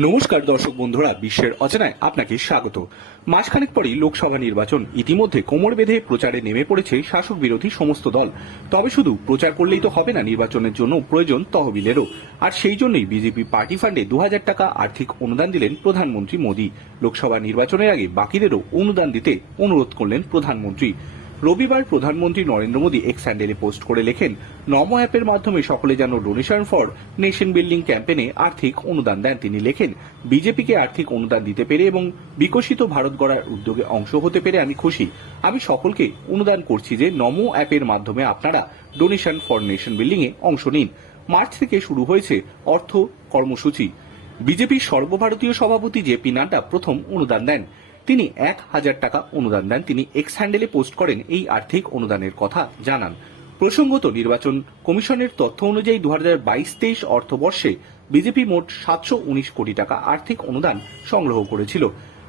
নমস্কার দর্শক বন্ধুরা, বিশ্বের অচেনায় আপনাকে স্বাগত। মাসখানেক পরেই লোকসভা নির্বাচন, ইতিমধ্যে কোমর বেঁধে প্রচারে নেমে পড়েছে শাসক বিরোধী সমস্ত দল। তবে শুধু প্রচার করলেই তো হবে না নির্বাচনের জন্য প্রয়োজন তহবিলেরও। আর সেই জন্যই বিজেপি পার্টি ফান্ডে দু হাজার টাকা আর্থিক অনুদান দিলেন প্রধানমন্ত্রী মোদী। লোকসভা নির্বাচনের আগে বাকিদেরও অনুদান দিতে অনুরোধ করলেন প্রধানমন্ত্রী। রবিবার প্রধানমন্ত্রী নরেন্দ্র মোদী এক্স স্যান্ডেলে পোস্ট করে লেখেন, নমো অ্যাপের মাধ্যমে সকলে যেন ডোনেশন ফর নেশন বিল্ডিং ক্যাম্পেনে আর্থিক অনুদান দেন। তিনি লেখেন, বিজেপিকে আর্থিক অনুদান দিতে পেরে এবং বিকশিত ভারত গড়ার উদ্যোগে অংশ হতে পেরে আমি খুশি। আমি সকলকে অনুদান করছি যে নমো অ্যাপের মাধ্যমে আপনারা ডোনেশন ফর নেশন বিল্ডিং এ অংশ নিন। মার্চ থেকে শুরু হয়েছে অর্থ কর্মসূচি। বিজেপির সর্বভারতীয় সভাপতি জেপি নাড্ডা প্রথম অনুদান দেন। তিনি এক হাজার টাকা অনুদান দেন। তিনি এক্স হ্যান্ডেলে পোস্ট করেন এই আর্থিক অনুদানের কথা জানান। প্রসঙ্গত নির্বাচন কমিশনের তথ্য অনুযায়ী দু হাজার বাইশ তেইশ অর্থবর্ষে বিজেপি মোট সাতশো উনিশ কোটি টাকা আর্থিক অনুদান সংগ্রহ করেছিল।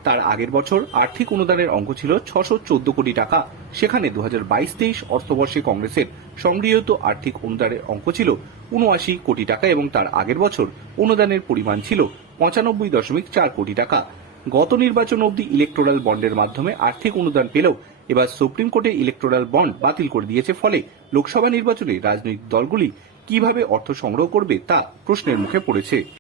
তার আগের বছর আর্থিক অনুদানের অঙ্ক ছিল ছশো চোদ্দ কোটি টাকা। সেখানে দু হাজার বাইশ তেইশ অর্থবর্ষে কংগ্রেসের সংগৃহীত আর্থিক অনুদানের অঙ্ক ছিল উনআশি কোটি টাকা এবং তার আগের বছর অনুদানের পরিমাণ ছিল পঁচানব্বই দশমিক চার কোটি টাকা। গত নির্বাচন অবধি ইলেকটোরাল বন্ডের মাধ্যমে আর্থিক অনুদান পেলেও এবার সুপ্রিম কোর্টে ইলেকটোরাল বন্ড বাতিল করে দিয়েছে ফলে লোকসভা নির্বাচনে রাজনৈতিক দলগুলি কীভাবে অর্থ সংগ্রহ করবে তা প্রশ্নের মুখে পড়েছে।